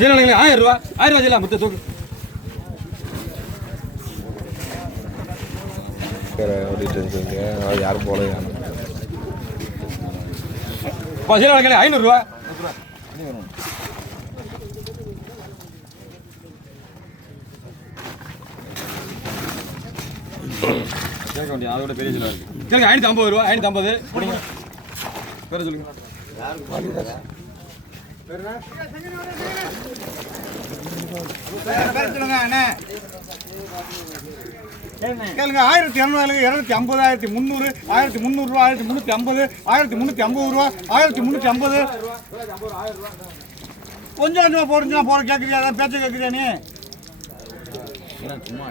சீரகங்களுக்கு 1000 ரூபா 1000 ரூபா செய்யலாம் முத்த தூக்கு ஓடிட்டு இருக்குங்க யாரும் போல சீரகங்களுக்கு 500 ரூபா அதோட பெரிய சில இருக்கு 550 ரூபா 550 போடுங்க பேர சொல்லுங்க கேளுங்க 1200 250 1300 1300 ரூபா 1350 1350 ரூபா 1350 கொஞ்சம் கொஞ்சமா போடுங்க போற கேக்குறியா அதான் பேச்ச கேக்குறியா நீ சும்மா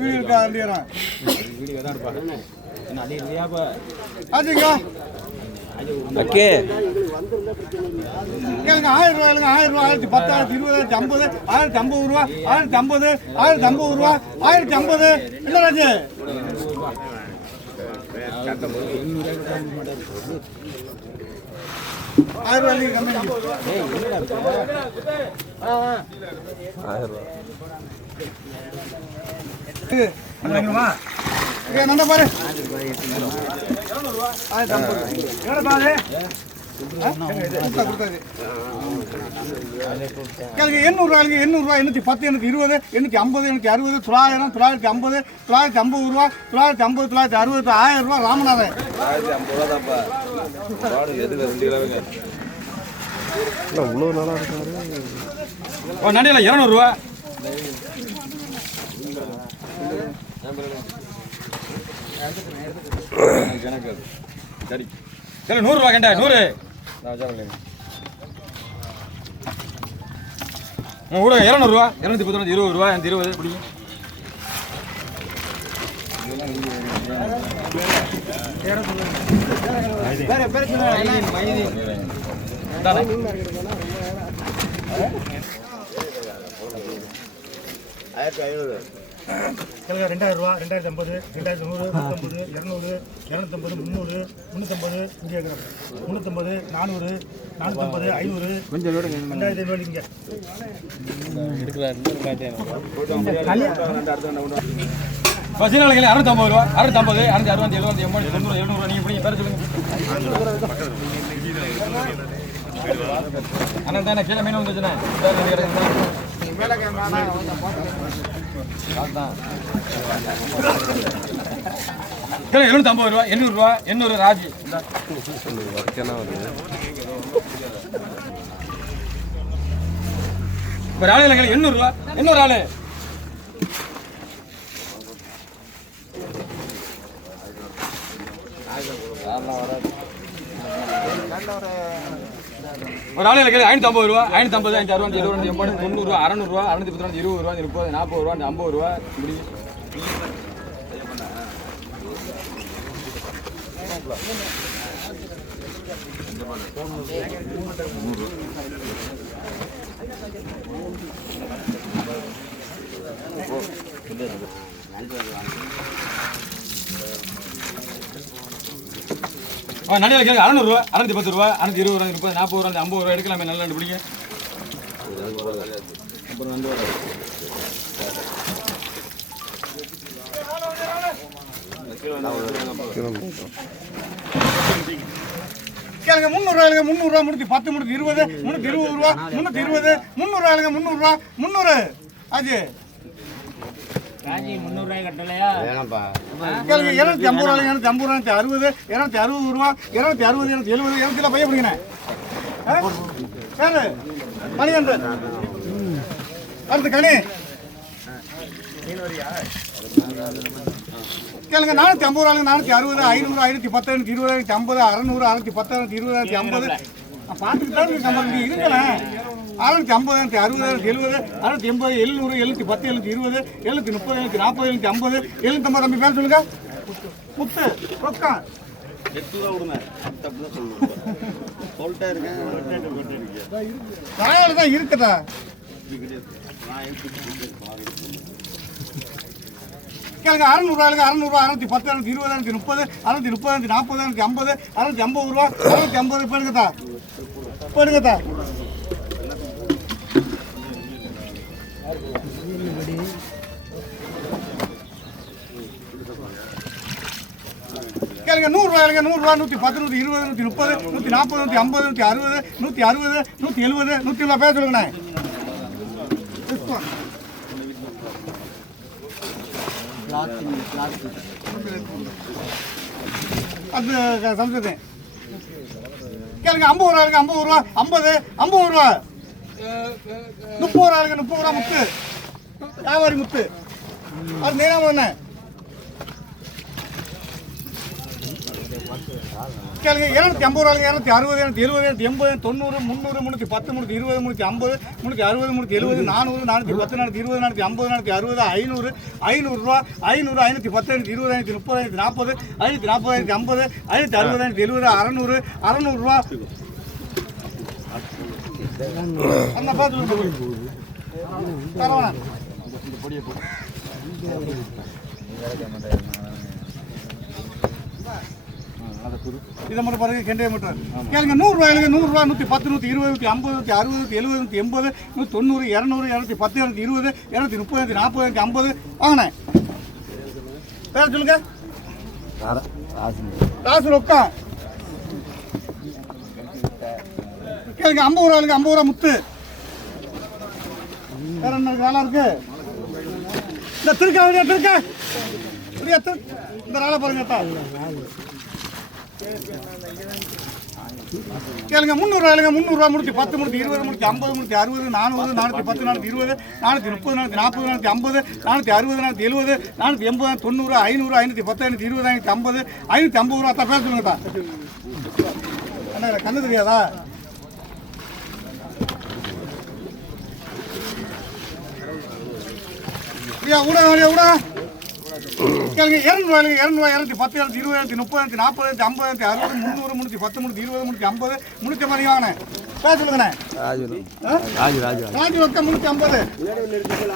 வீடியோ இருக்கா வீடியோ தான் எடுப்பா என்ன அதே இல்லையாப்பா அதுங்க ஓகே கேளுங்க 1000 ரூபா 1000 ரூபா 10,000 20,000 50 1050 ரூபா 1050 ரூபா 1050 என்ன ராஜு நல்ல பாரு 800 ரூபா 810 820 850 860 900 950 950 ரூபா 950 960 1000 ரூபா ராமநாதன் இவ்வளோ நல்லா இருக்காரு நண்டியில் 200 ரூபா சரி சரி 100 ரூபா கேண்டா 100 கூட 200 ரூபா 210 20 ரூபா 20 பிடிக்கும் கிழக்கு 2000 ரூபா 2050 2100 150 200 250 300 350 இங்கே 350 400 450 500 கொஞ்சம் 2500 இங்கே பசினால 650 ரூபா 650 660 70 80 90 700 நீங்க இப்படி பேர் சொல்லுங்க அண்ணா தானே கீழே மீன் வந்துச்சுண்ணே கிலோ 750 ரூபா 800 ரூபா 800 ராஜி ஒரு ஆளு இல்லை 800 ரூபா 800 ஆளு ஒரு ஆளு இல்லை 550 ரூபா 550 560 70 80 90 ரூபா 600 ரூபா 610 20 ரூபா 30 40 ரூபா 50 ரூபா இப்படி நடிகை 600 ரூபா 610 ரூபா 620 ரூபா 30 40 ரூபா 50 ரூபா எடுக்கலாமே நல்லா பிடிங்க அப்புறம் வந்து கேளுங்க 300 ரூபா 300 ரூபா 310 320 320 ரூபா 320 300 300 ரூபா 300 ஆஜி ராஜி 300 ரூபாய் கட்டலையா வேணாம்ப்பா கேளுங்க 250 ரூபா 250 ரூபா 260 260 ரூபா 260 270 200 பைய பிடிங்கண்ணே யாரு மணிகண்டன் அடுத்து கணி கேளுங்க 450 ரூபா 460 500 510 20 50 600 610 20 50 பார்த்துக்கிட்டு தான் சம்பளம் இருங்களேன் 650 660 70 680 700 710 720 730 740 750 750 தம்பி பேர் சொல்லுங்க முத்து ரொக்கம் 8 ரூபா விடுங்க அப்படிதான் சொல்லிட்டே இருக்கேன் தான் இருக்குதா கேளுங்க 600 ரூபாய்க்கு 600 ரூபா 610 620 630 630 40 650 ரூபா 650 போடுங்கதா போடுங்கதா கேளுங்க 100 ரூபாய்ங்க 100 ரூபா 110 120 130 140 150 160 160 160 170 170 பேச சொல்லுங்கண்ணே. அது சமைச்சது கேளுங்க 50 ரூபாய்ங்க 50 ரூபா 50 50 ரூபா 30 ரூபாய்ங்க 30 ரூபா முத்து வியாபாரி முத்து அது நேராம என்ன கேளுங்க 250 ரூபாய்ங்க 260 270 280 90 310 320 350 360 370 400 410 420 450 460 500 500 ரூபா 500 510 520 530 540 540 550 560 570 600 600 ரூபா அந்த பார்த்து தரவா இதை மட்டும் பாருங்க கெண்டைய மட்டும் கேளுங்க 100 ரூபாய்ங்க 100 ரூபா 110 120 150 160 170 180 190 200 210 220 230 240 250 வாங்கினேன் பேர் சொல்லுங்க ராசு ரொக்கா கேளுங்க 50 ரூபாய்ங்க 50 ரூபா முத்து வேற என்ன வேலை இருக்கு இந்த திருக்க இந்த வேலை பாருங்க கேளுங்க 300 ரூபாய்ங்க 300 ரூபா 310 320 350 360 400 410 420 430 440 450 460 470 480 90 500 510 520 550 ரூபா தான் பேச சொல்லுங்கப்பா என்ன கண்ணு தெரியாதா விடா கேளுங்க 200 ரூபாய்ங்க 200 210 220 230 40 50 60 300 310 320 350 முடிச்ச மாதிரி வாங்கினேன் பேச சொல்லுங்கண்ணே ராஜு ராஜு ராஜு 350